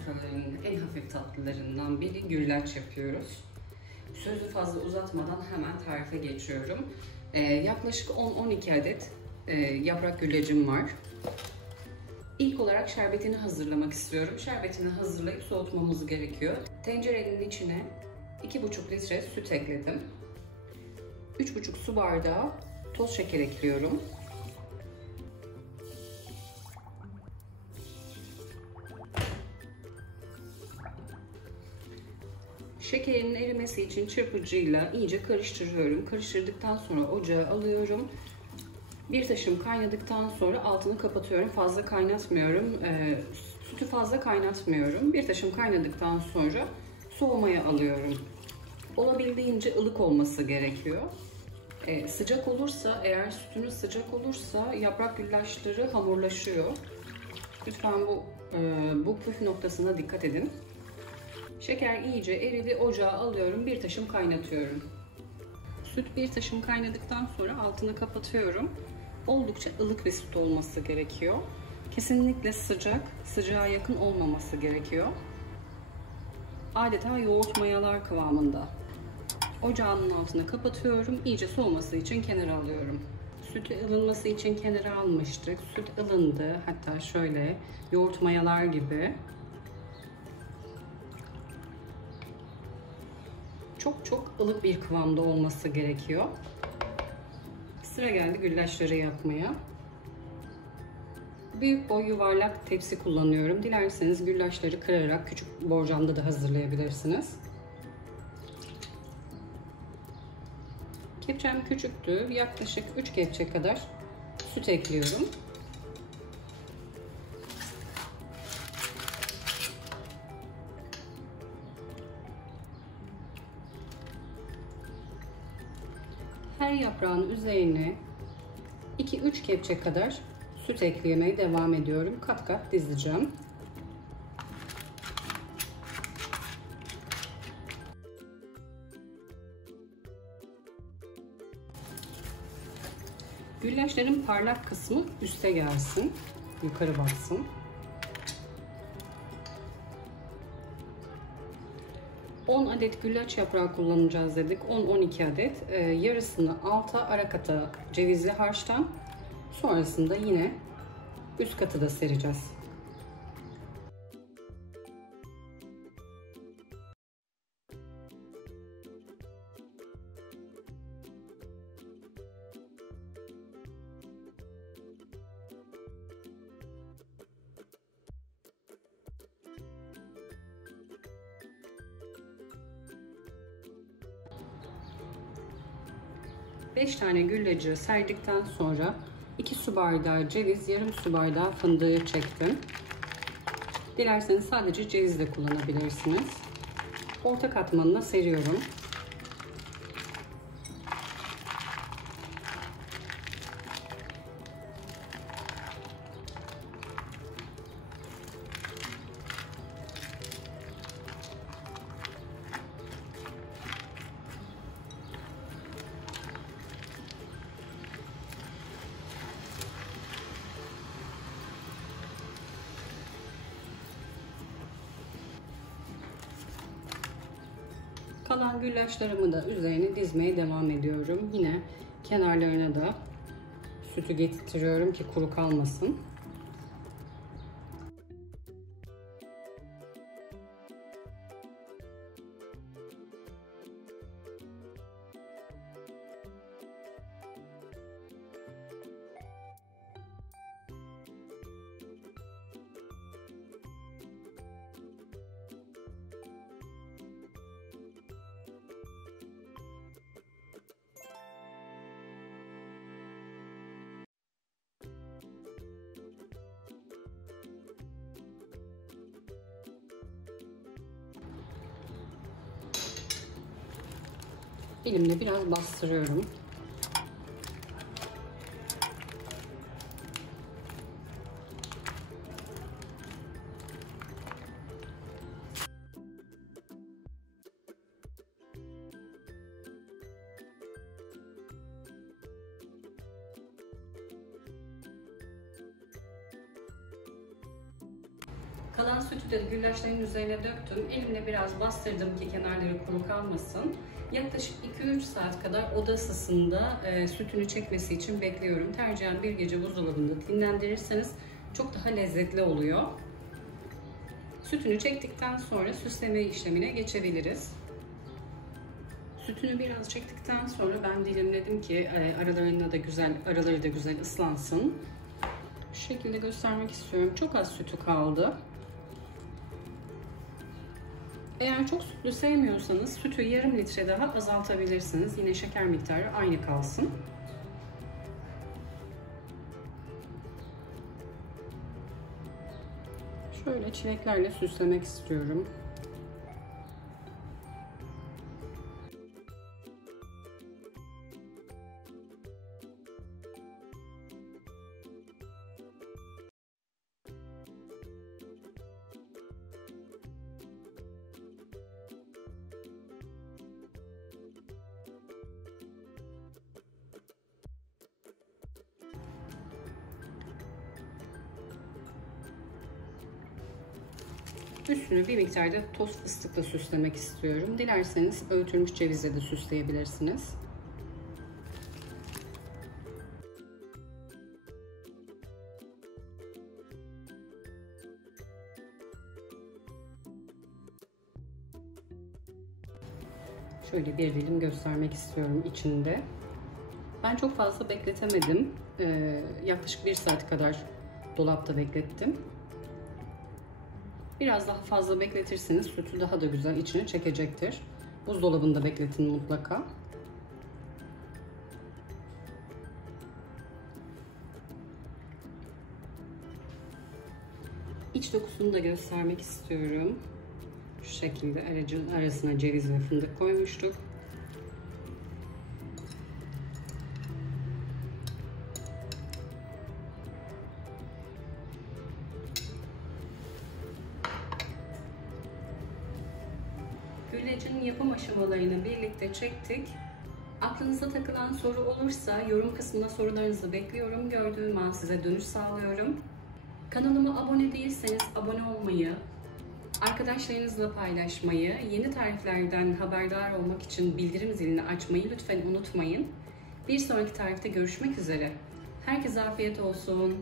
sofralarının en hafif tatlılarından biri güllaç yapıyoruz. Sözü fazla uzatmadan hemen tarife geçiyorum. Yaklaşık 10-12 adet yaprak güllacım var. İlk olarak şerbetini hazırlamak istiyorum. Şerbetini hazırlayıp soğutmamız gerekiyor. Tencerenin içine 2,5 litre süt ekledim. 3,5 su bardağı toz şeker ekliyorum. Şekerin erimesi için çırpıcıyla iyice karıştırıyorum. Karıştırdıktan sonra ocağa alıyorum. Bir taşım kaynadıktan sonra altını kapatıyorum. Fazla kaynatmıyorum. Sütü fazla kaynatmıyorum. Bir taşım kaynadıktan sonra soğumaya alıyorum. Olabildiğince ılık olması gerekiyor. Sıcak olursa, eğer sütünüz sıcak olursa yaprak güllaçları hamurlaşıyor. Lütfen bu püf noktasına dikkat edin. Şeker iyice eridi, ocağa alıyorum, bir taşım kaynatıyorum. Süt bir taşım kaynadıktan sonra altını kapatıyorum. Oldukça ılık bir süt olması gerekiyor. Kesinlikle sıcağa yakın olmaması gerekiyor. Adeta yoğurt mayalar kıvamında. Ocağın altını kapatıyorum, iyice soğuması için kenara alıyorum. Sütü ılınması için kenara almıştık. Süt ılındı, hatta şöyle yoğurt mayalar gibi. Çok ılık bir kıvamda olması gerekiyor. Sıra geldi güllaçları yapmaya. Büyük boy yuvarlak tepsi kullanıyorum. Dilerseniz güllaçları kırarak küçük borcamda da hazırlayabilirsiniz. Kepçem küçüktü. Yaklaşık 3 kepçe kadar süt ekliyorum. Her yaprağın üzerine 2-3 kepçe kadar süt eklemeye devam ediyorum. Kat kat dizeceğim. Güllaçların parlak kısmı üste gelsin, yukarı baksın. On adet güllaç yaprağı kullanacağız dedik. 10-12 adet. Yarısını alta, ara kata cevizli harçtan, sonrasında yine üst katı da sereceğiz. Beş tane güllacı serdikten sonra 2 su bardağı ceviz, yarım su bardağı fındığı çektim. Dilerseniz sadece ceviz de kullanabilirsiniz. Orta katmanına seriyorum. Kalan güllaçlarımı da üzerine dizmeye devam ediyorum. Yine kenarlarına da sütü getiriyorum ki kuru kalmasın. Elimle biraz bastırıyorum. Kalan sütü de güllaçların üzerine döktüm. Elimle biraz bastırdım ki kenarları kuru kalmasın. Yaklaşık 2-3 saat kadar oda ısısında sütünü çekmesi için bekliyorum. Tercihen bir gece buzdolabında dinlendirirseniz çok daha lezzetli oluyor. Sütünü çektikten sonra süsleme işlemine geçebiliriz. Sütünü biraz çektikten sonra ben dilimledim ki araları da güzel ıslansın. Şu şekilde göstermek istiyorum. Çok az sütü kaldı. Eğer çok sütlü sevmiyorsanız sütü yarım litre daha azaltabilirsiniz. Yine şeker miktarı aynı kalsın. Şöyle çileklerle süslemek istiyorum. Üstünü bir miktarda toz fıstıkla süslemek istiyorum. Dilerseniz öğütülmüş cevizle de süsleyebilirsiniz. Şöyle bir dilim göstermek istiyorum içinde. Ben çok fazla bekletemedim. Yaklaşık 1 saat kadar dolapta beklettim. Biraz daha fazla bekletirseniz sütü daha da güzel içine çekecektir. Buzdolabında bekletin mutlaka. İç dokusunu da göstermek istiyorum. Şu şekilde arasına ceviz ve fındık koymuştuk. Güllacın yapım aşamalarını birlikte çektik. Aklınıza takılan soru olursa yorum kısmına sorularınızı bekliyorum. Gördüğüm an size dönüş sağlıyorum. Kanalıma abone değilseniz abone olmayı, arkadaşlarınızla paylaşmayı, yeni tariflerden haberdar olmak için bildirim zilini açmayı lütfen unutmayın. Bir sonraki tarifte görüşmek üzere. Herkese afiyet olsun.